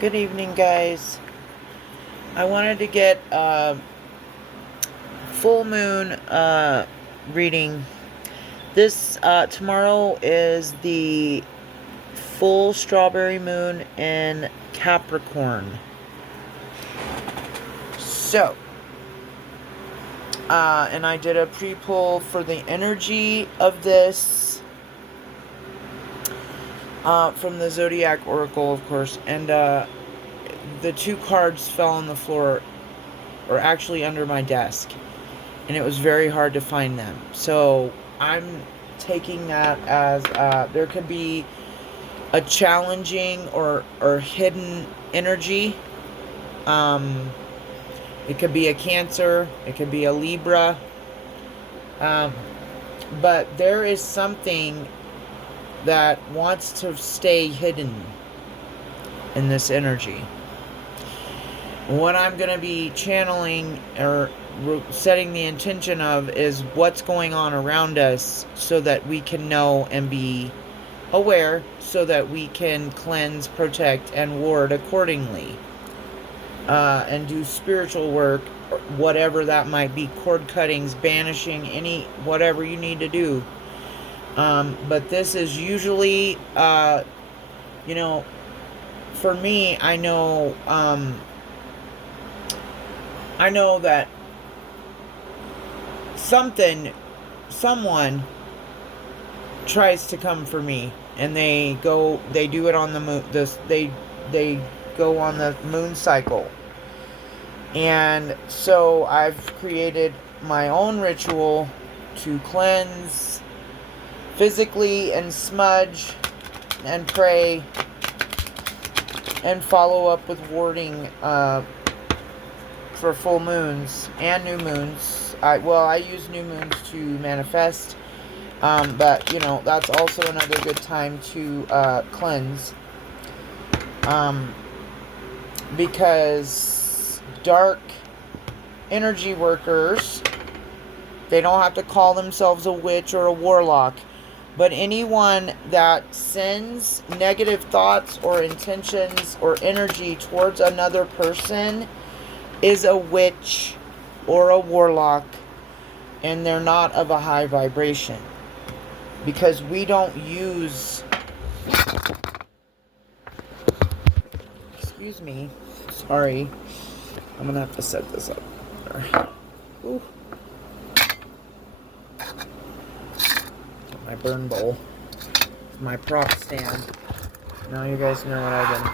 Good evening, guys. I wanted to get a full moon reading. This tomorrow is the full strawberry moon in Capricorn. So, and I did a pre-pull for the energy of this from the Zodiac Oracle, of course, and the two cards fell on the floor, or actually under my desk, and it was very hard to find them. So I'm taking that as there could be a challenging or hidden energy. It could be a Cancer, it could be a Libra, but there is something that wants to stay hidden in this energy. What I'm going to be channeling or setting the intention of is what's going on around us, so that we can know and be aware, so that we can cleanse, protect, and ward accordingly, and do spiritual work, whatever that might be, cord cuttings, banishing, any whatever you need to do. But this is usually for me, I know that someone tries to come for me, and they do it on the moon. They go on the moon cycle, and so I've created my own ritual to cleanse physically and smudge and pray and follow up with warding for full moons and new moons. I use new moons to manifest, but that's also another good time to cleanse, because dark energy workers, they don't have to call themselves a witch or a warlock, but anyone that sends negative thoughts or intentions or energy towards another person is a witch or a warlock, and they're not of a high vibration, because we don't use, excuse me, sorry, I'm gonna have to set this up there. Ooh. My burn bowl, my prop stand. Now you guys know what I've been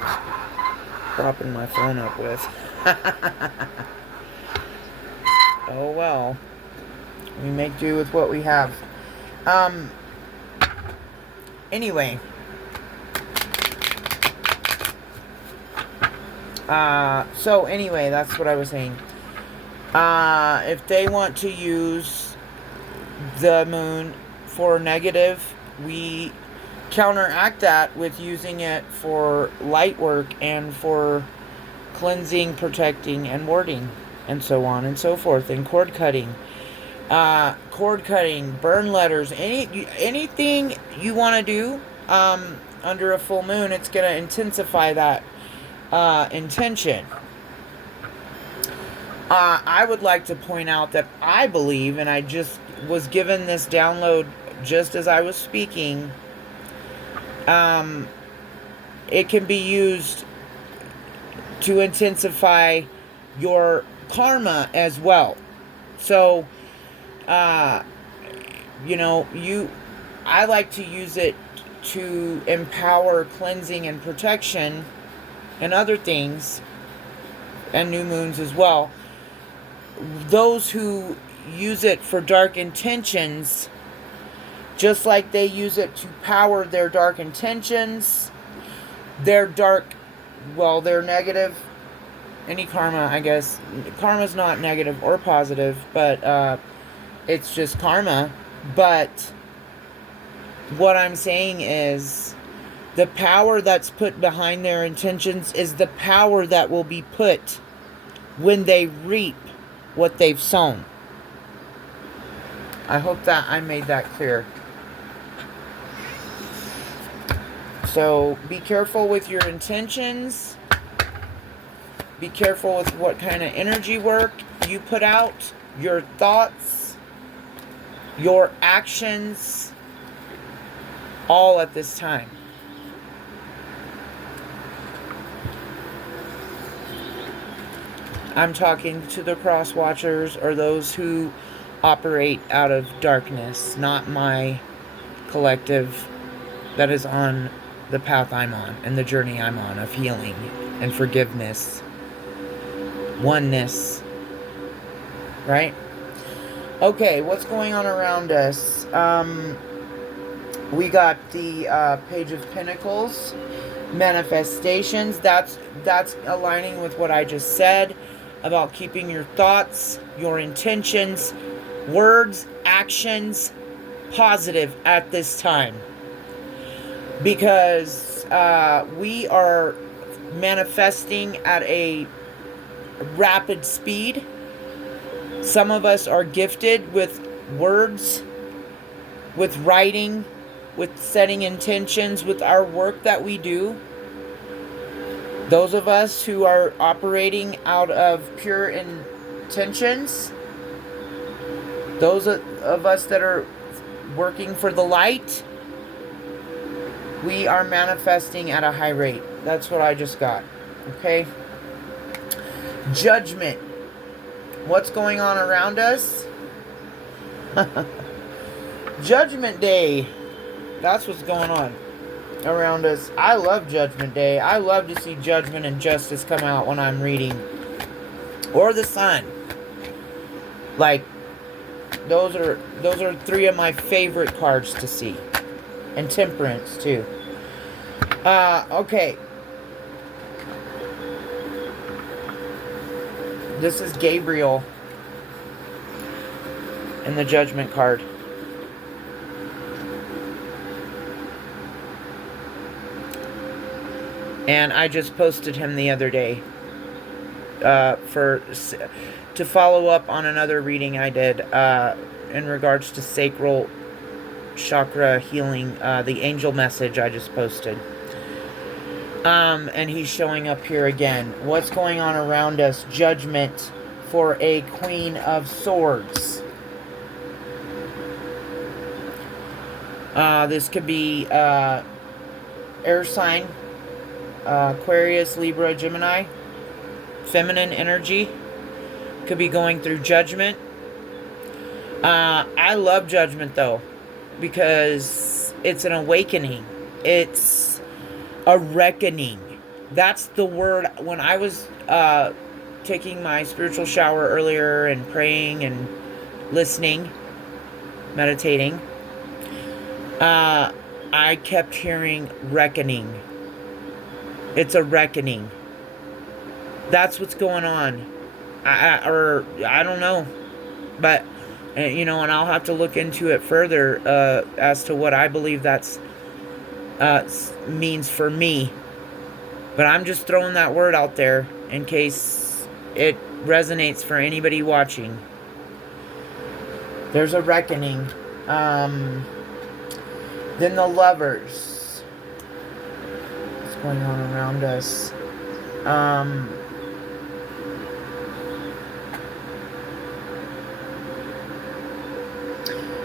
propping my phone up with. Oh well, we make do with what we have. Anyway, so anyway, that's what I was saying. If they want to use the moon for negative, we counteract that with using it for light work and for cleansing, protecting, and warding, and so on and so forth, and cord cutting, burn letters, anything you want to do under a full moon. It's going to intensify that intention. I would like to point out that I believe, and I just was given this download just as I was speaking, it can be used to intensify your karma as well. So, I like to use it to empower cleansing and protection and other things, and new moons as well. Those who use it for dark intentions, just like they use it to power their dark intentions, their negative, any karma, I guess. Karma's not negative or positive, but it's just karma. But what I'm saying is, the power that's put behind their intentions is the power that will be put when they reap what they've sown. I hope that I made that clear. So be careful with your intentions. Be careful with what kind of energy work you put out, your thoughts, your actions, all at this time. I'm talking to the cross watchers or those who operate out of darkness, not my collective that is on the path I'm on and the journey I'm on of healing and forgiveness, oneness, right? Okay, what's going on around us? We got the Page of Pentacles, manifestations. That's aligning with what I just said about keeping your thoughts, your intentions, words, actions positive at this time. Because we are manifesting at a rapid speed. Some of us are gifted with words, with writing, with setting intentions, with our work that we do. Those of us who are operating out of pure intentions, those of us that are working for the light, we are manifesting at a high rate. That's what I just got. Okay? Judgment. What's going on around us? Judgment Day. That's what's going on around us. I love Judgment Day. I love to see judgment and justice come out when I'm reading. Or the sun. Like, those are three of my favorite cards to see. And Temperance too. Okay. This is Gabriel in the Judgment card. And I just posted him the other day to follow up on another reading I did in regards to sacral chakra healing, the angel message I just posted. And he's showing up here again. What's going on around us? Judgment for a Queen of Swords. This could be air sign, Aquarius, Libra, Gemini. Feminine energy. Could be going through judgment. I love judgment though, because it's an awakening. It's a reckoning. That's the word. When I was taking my spiritual shower earlier and praying and listening, meditating, I kept hearing reckoning. It's a reckoning. That's what's going on. I don't know. But, you know, and I'll have to look into it further as to what I believe that's means for me. But I'm just throwing that word out there in case it resonates for anybody watching. There's a reckoning. Then the Lovers. What's going on around us?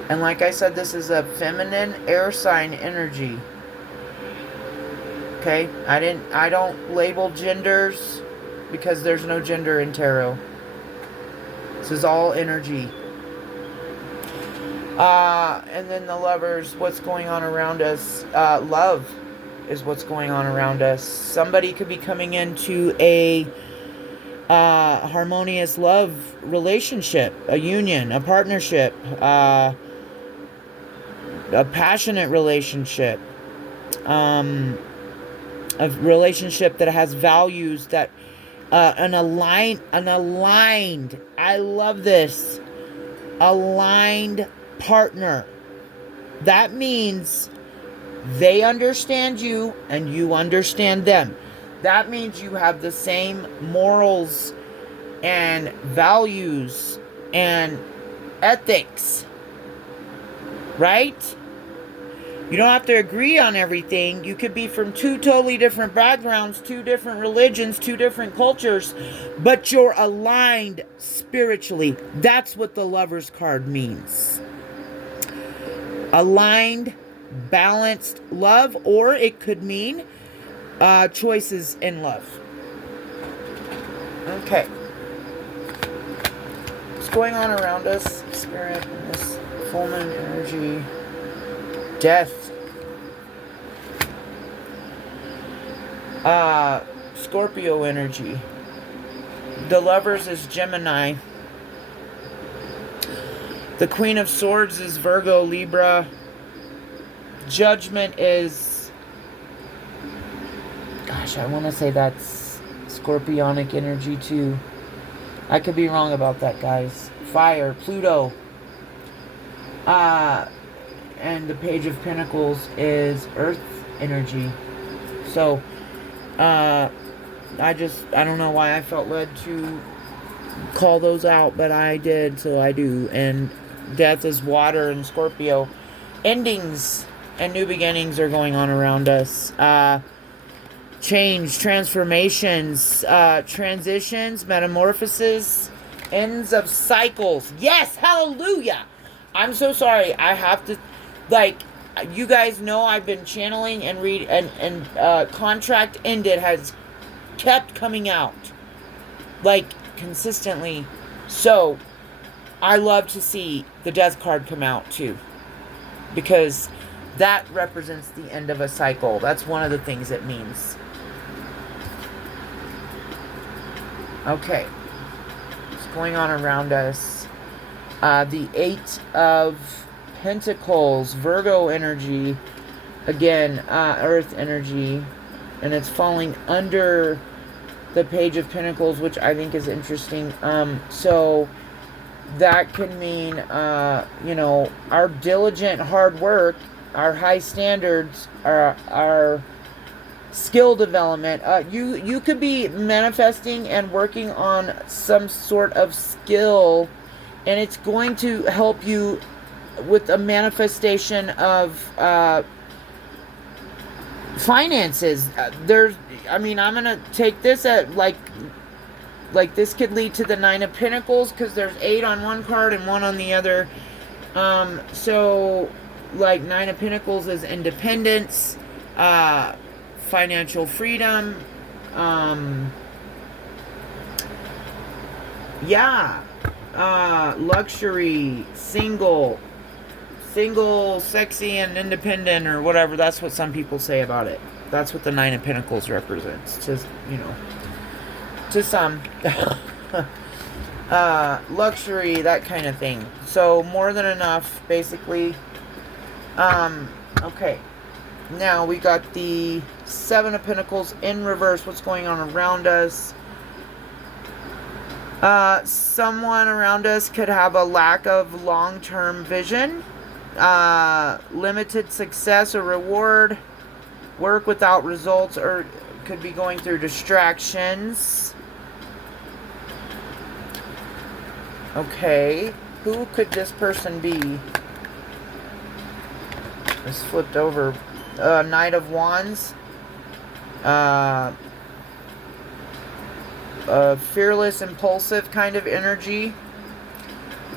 And like I said, this is a feminine air sign energy. Okay? I don't label genders because there's no gender in tarot. This is all energy. And then the Lovers, what's going on around us? Love is what's going on around us. Somebody could be coming into a harmonious love relationship, a union, a partnership, a passionate relationship, a relationship that has values, that an aligned, I love this, aligned partner. That means they understand you and you understand them. That means you have the same morals and values and ethics, right? You don't have to agree on everything. You could be from two totally different backgrounds, two different religions, two different cultures, but you're aligned spiritually. That's what the Lover's card means. Aligned, balanced love, or it could mean choices in love. Okay. What's going on around us? Spirit, this full moon energy. Death. Scorpio energy. The Lovers is Gemini. The Queen of Swords is Virgo, Libra. Judgment is... Gosh, I want to say that's Scorpionic energy too. I could be wrong about that, guys. Fire, Pluto. And the Page of Pentacles is Earth energy. So, I don't know why I felt led to call those out, but I did, so I do. And Death is water and Scorpio. Endings and new beginnings are going on around us. Change, transformations, transitions, metamorphoses, ends of cycles. Yes, hallelujah! I'm so sorry. I have to, like, you guys know I've been channeling and Contract Ended has kept coming out, like, consistently. So I love to see the Death card come out too, because that represents the end of a cycle. That's one of the things it means. Okay, what's going on around us? The Eight of Pentacles, Virgo energy, again, Earth energy, and it's falling under the Page of Pentacles, which I think is interesting. So that can mean, you know, our diligent hard work, our high standards, our skill development. You could be manifesting and working on some sort of skill, and it's going to help you with a manifestation of finances. I'm gonna take this at like this could lead to the Nine of Pentacles, because there's 8 on one card and 1 on the other. So like Nine of Pentacles is independence, financial freedom, luxury, single, sexy, and independent, or whatever. That's what some people say about it. That's what the Nine of Pentacles represents, to, you know, to some. Luxury, that kind of thing. So more than enough, basically. Okay. Now we got the Seven of Pentacles in reverse. What's going on around us? Someone around us could have a lack of long-term vision, limited success or reward, work without results, or could be going through distractions. Okay, who could this person be? It's flipped over. Knight of Wands. Fearless, impulsive kind of energy.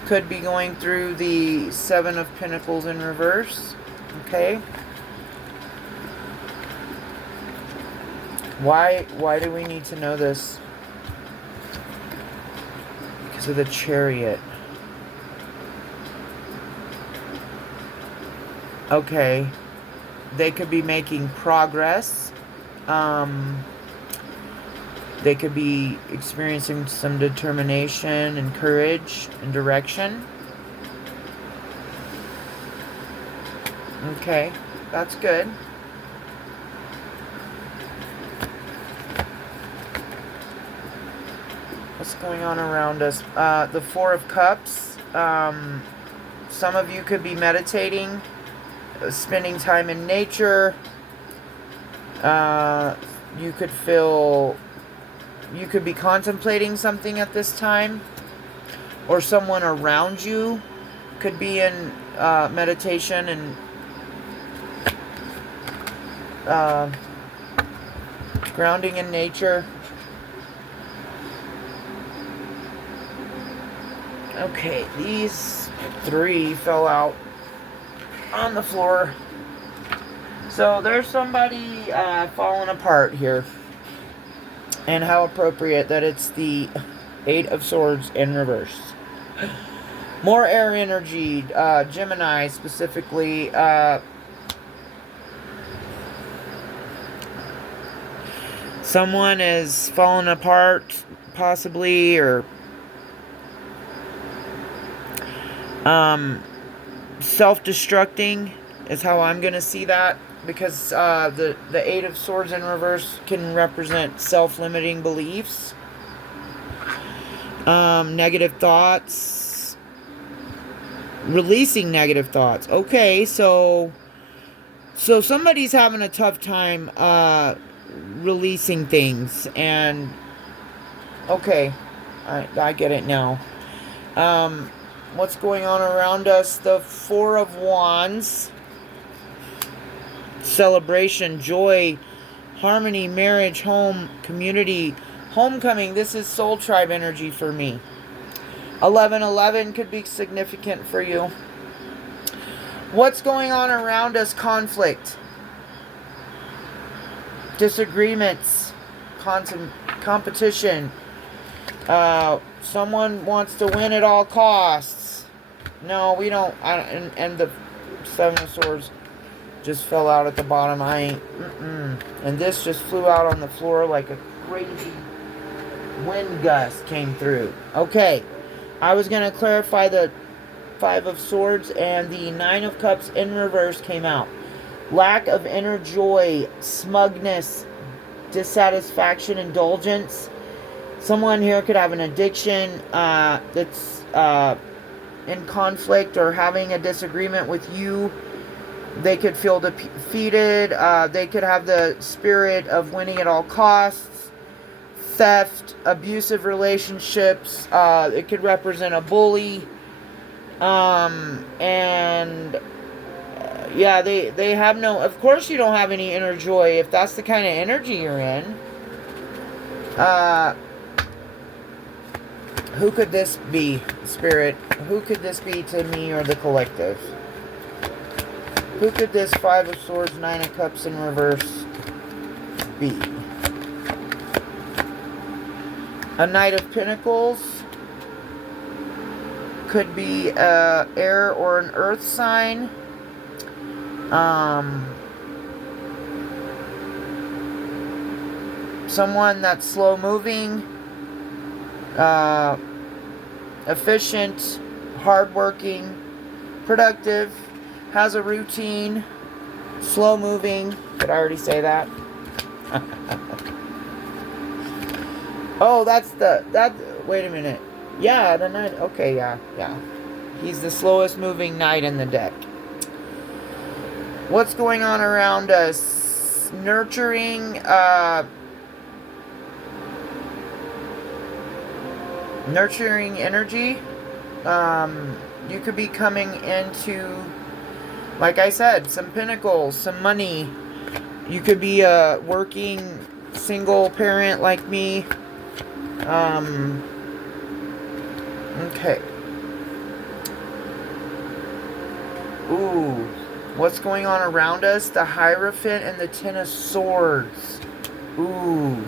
Could be going through the Seven of Pentacles in reverse. Okay. Why do we need to know this? Because of the Chariot. Okay. They could be making progress. They could be experiencing some determination and courage and direction. Okay, that's good. What's going on around us? The Four of Cups. Some of you could be meditating, spending time in nature. You could be contemplating something at this time, or someone around you could be in meditation and grounding in nature. Okay, these 3 fell out on the floor. So there's somebody falling apart here. And how appropriate that it's the 8 of Swords in reverse. More air energy, Gemini specifically. Someone is falling apart, possibly, or self-destructing is how I'm going to see that. Because the 8 of Swords in reverse can represent self-limiting beliefs. Negative thoughts. Releasing negative thoughts. Okay, so somebody's having a tough time releasing things. And okay, I get it now. What's going on around us? The 4 of Wands. Celebration, joy, harmony, marriage, home, community, homecoming. This is soul tribe energy for me. 1111 could be significant for you. What's going on around us? Conflict, disagreements, competition. Someone wants to win at all costs. No, we don't. And the 7 of Swords just fell out at the bottom. And this just flew out on the floor like a crazy wind gust came through. Okay, I was going to clarify the 5 of Swords, and the 9 of Cups in reverse came out. Lack of inner joy, smugness, dissatisfaction, indulgence. Someone here could have an addiction that's in conflict or having a disagreement with you. They could feel defeated. They could have the spirit of winning at all costs. Theft, abusive relationships. It could represent a bully. Yeah, they have no... Of course you don't have any inner joy if that's the kind of energy you're in. Who could this be, Spirit? Who could this be to me or the collective? Who could this 5 of Swords, 9 of Cups in reverse be? A Knight of Pentacles. Could be air or an earth sign. Someone that's slow moving. Efficient. Hardworking. Productive. Has a routine, slow moving. Did I already say that? Oh, wait a minute. Yeah, the knight. Okay, yeah. He's the slowest moving knight in the deck. What's going on around us? Nurturing, nurturing energy. You could be coming into, like I said, some pentacles, some money. You could be a working single parent like me. Okay. Ooh. What's going on around us? The Hierophant and the 10 of Swords. Ooh.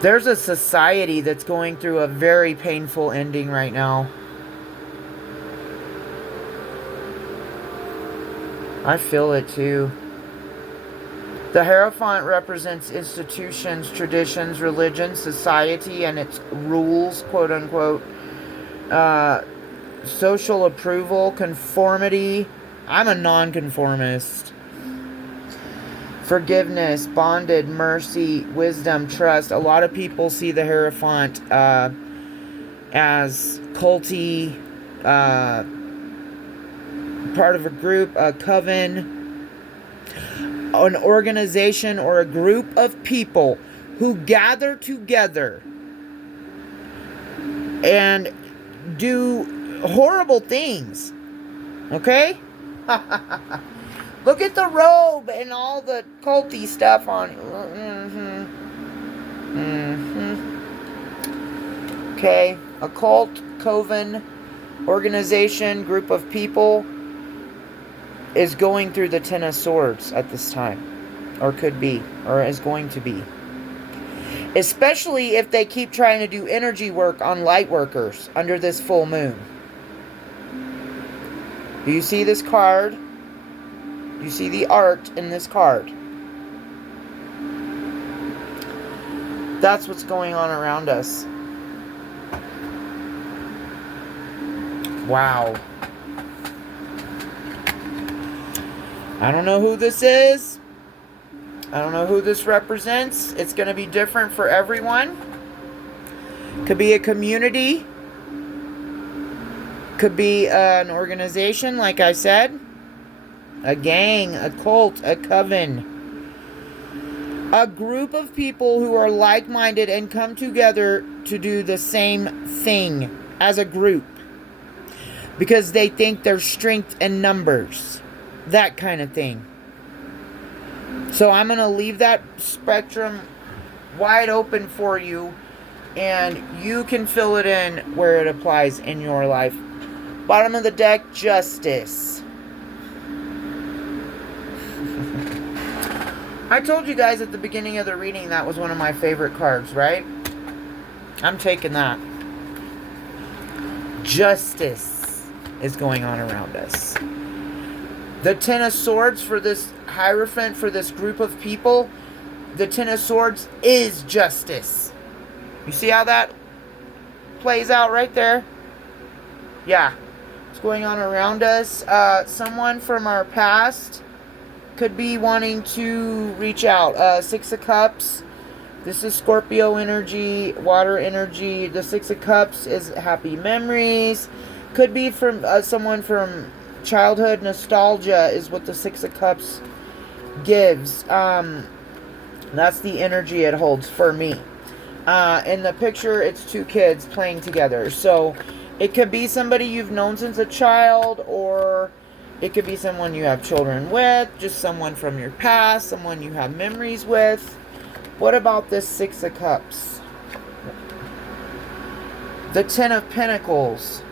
There's a society that's going through a very painful ending right now. I feel it too. The Hierophant represents institutions, traditions, religion, society, and its rules, quote unquote. Social approval, conformity. I'm a nonconformist. Forgiveness, bonded, mercy, wisdom, trust. A lot of people see the Hierophant as culty, part of a group, a coven, an organization, or a group of people who gather together and do horrible things. Okay? Look at the robe and all the culty stuff on it. Okay, occult, coven, organization, group of people is going through the Ten of Swords at this time. Or could be, or is going to be. Especially if they keep trying to do energy work on light workers under this full moon. Do you see this card? Do you see the art in this card? That's what's going on around us. Wow. I don't know who this is. I don't know who this represents. It's going to be different for everyone. Could be a community. Could be an organization, like I said. A gang, a cult, a coven. A group of people who are like-minded and come together to do the same thing as a group. Because they think there's strength in numbers. That kind of thing. So I'm going to leave that spectrum wide open for you. And you can fill it in where it applies in your life. Bottom of the deck, Justice. I told you guys at the beginning of the reading that was one of my favorite cards, right? I'm taking that. Justice is going on around us. The Ten of Swords for this Hierophant, for this group of people, the Ten of Swords is justice. You see how that plays out right there? Yeah. What's going on around us? Someone from our past could be wanting to reach out. Six of Cups. This is Scorpio energy, water energy. The Six of Cups is happy memories. Could be from someone from childhood. Nostalgia is what the Six of Cups gives. That's the energy it holds for me. In the picture, it's two kids playing together. So it could be somebody you've known since a child, or it could be someone you have children with, just someone from your past, someone you have memories with. What about this Six of Cups? The Ten of Pentacles.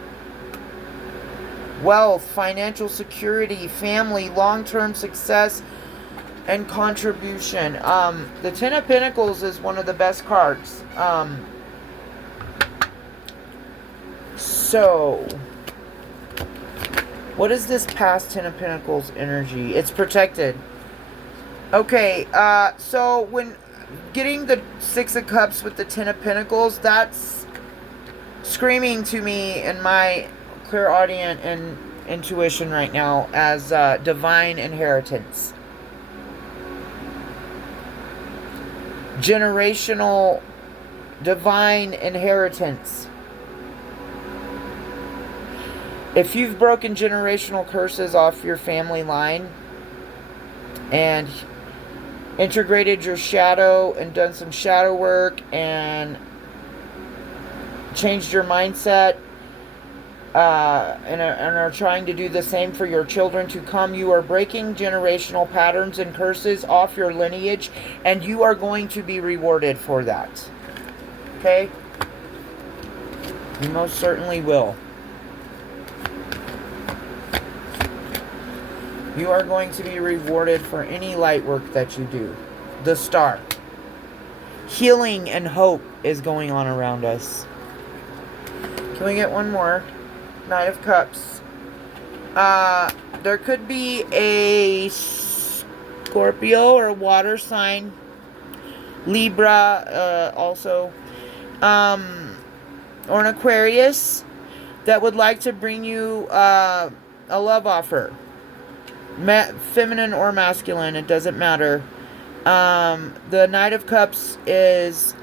Wealth, financial security, family, long-term success, and contribution. The Ten of Pentacles is one of the best cards. So, what is this past Ten of Pentacles energy? It's protected. Okay, so when getting the Six of Cups with the Ten of Pentacles, that's screaming to me in my clairaudient and intuition right now as divine inheritance. Generational divine inheritance. If you've broken generational curses off your family line and integrated your shadow and done some shadow work and changed your mindset, and are trying to do the same for your children to come, you are breaking generational patterns and curses off your lineage, and you are going to be rewarded for that. Okay? You most certainly will. You are going to be rewarded for any light work that you do. The Star. Healing and hope is going on around us. Can we get one more? Knight of Cups. There could be a Scorpio or a water sign. Libra also. Or an Aquarius that would like to bring you a love offer. Feminine or masculine, it doesn't matter. The Knight of Cups is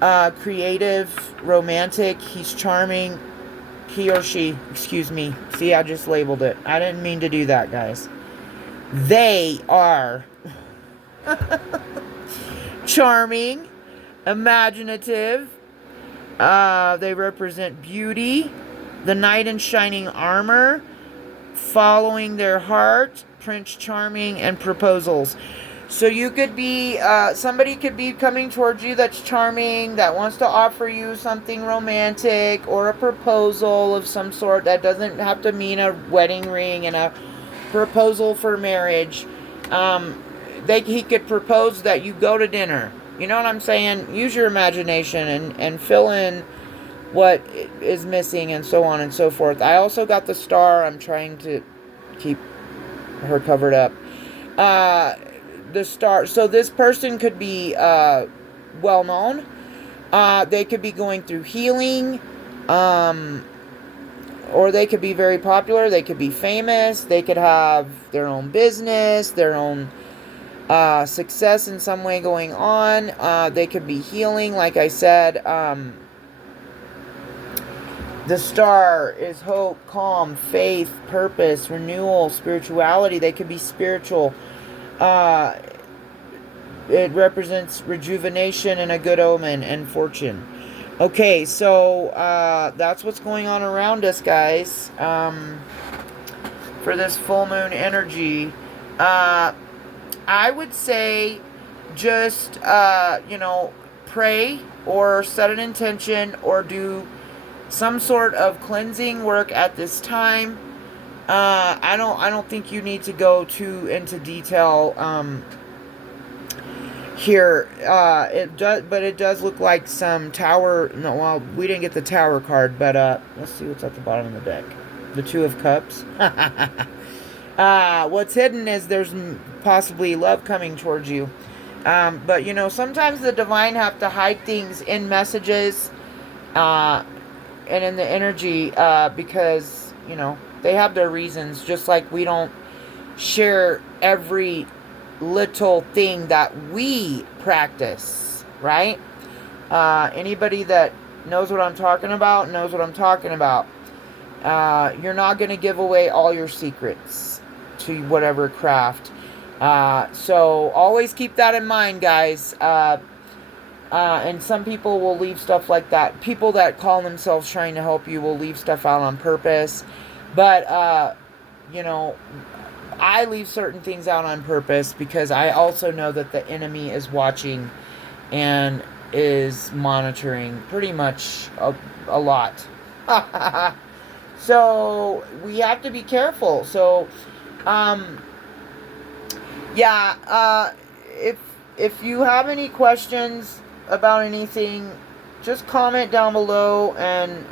creative, romantic. He's charming. He or she, excuse me. See, I just labeled it. I didn't mean to do that, guys. They are charming, imaginative. They represent beauty. the knight in shining armor, following their heart, Prince Charming, and proposals. So you could be, somebody could be coming towards you that's charming, that wants to offer you something romantic or a proposal of some sort. That doesn't have to mean a wedding ring and a proposal for marriage. He could propose that you go to dinner. You know what I'm saying? Use your imagination and fill in what is missing and so on and so forth. I also got the star. I'm trying to keep her covered up. The star. So this person could be well known. They could be going through healing. Or they could be very popular. They could be famous. They could have their own business, their own success in some way going on. They could be healing, like I said. The star is hope, calm, faith, purpose, renewal, spirituality. They could be spiritual. It represents rejuvenation and a good omen and fortune. Okay, so that's what's going on around us, guys, for this full moon energy. I would say just, pray or set an intention or do some sort of cleansing work at this time. I don't think you need to go too into detail here. It does look like some tower. No, well, we didn't get the tower card, but let's see what's at the bottom of the deck. The Two of Cups. What's hidden is there's possibly love coming towards you. But sometimes the divine have to hide things in messages and in the energy because they have their reasons, just like we don't share every little thing that we practice, right? Anybody that knows what I'm talking about knows what I'm talking about. You're not going to give away all your secrets to whatever craft. So always keep that in mind, guys. And some people will leave stuff like that. People that call themselves trying to help you will leave stuff out on purpose. But, I leave certain things out on purpose because I also know that the enemy is watching and is monitoring pretty much a lot. So we have to be careful. So, if you have any questions about anything, just comment down below and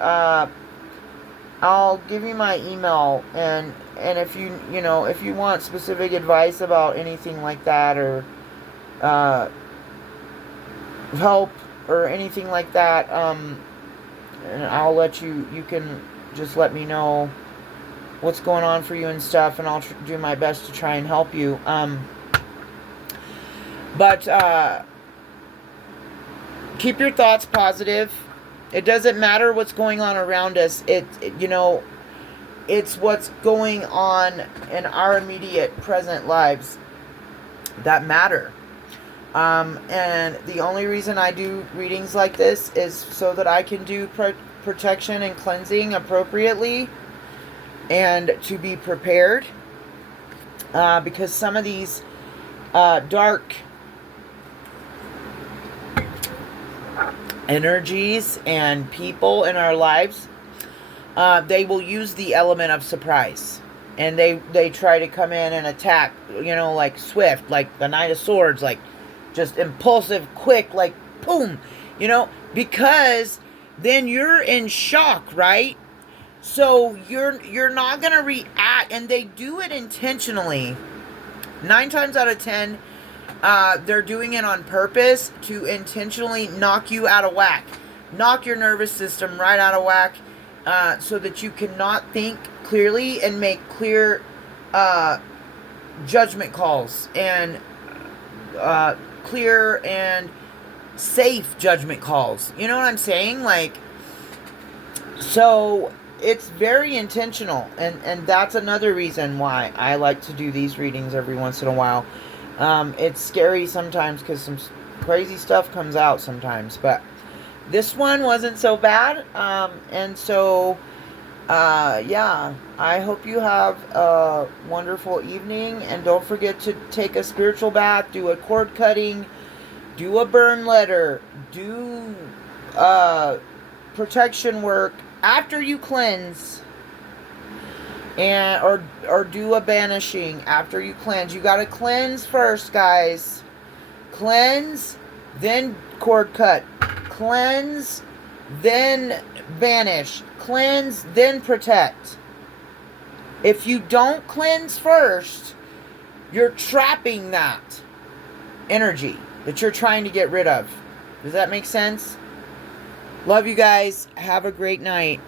I'll give you my email, and if if you want specific advice about anything like that, or help or anything like that, and I'll let you can just let me know what's going on for you and stuff, and I'll do my best to try and help you. But keep your thoughts positive. It doesn't matter what's going on around us. It's what's going on in our immediate present lives that matter. And the only reason I do readings like this is so that I can do protection and cleansing appropriately and to be prepared. Because some of these dark energies and people in our lives, they will use the element of surprise, and they try to come in and attack, like swift, like the Knight of Swords, like just impulsive, quick, like boom, because then you're in shock, right? So you're not gonna react, and they do it intentionally. 9 times out of 10, they're doing it on purpose to intentionally knock you out of whack. Knock your nervous system right out of whack, so that you cannot think clearly and make clear judgment calls and clear and safe judgment calls. You know what I'm saying? So it's very intentional, and that's another reason why I like to do these readings every once in a while. It's scary sometimes because some crazy stuff comes out sometimes, but this one wasn't so bad. And so Yeah, I hope you have a wonderful evening, and don't forget to take a spiritual bath, do a cord cutting, do a burn letter, do protection work after you cleanse, and or do a banishing after you cleanse. You got to cleanse first, guys. Cleanse, then cord cut. Cleanse, then banish. Cleanse, then protect. If you don't cleanse first, you're trapping that energy that you're trying to get rid of. Does that make sense? Love you guys. Have a great night.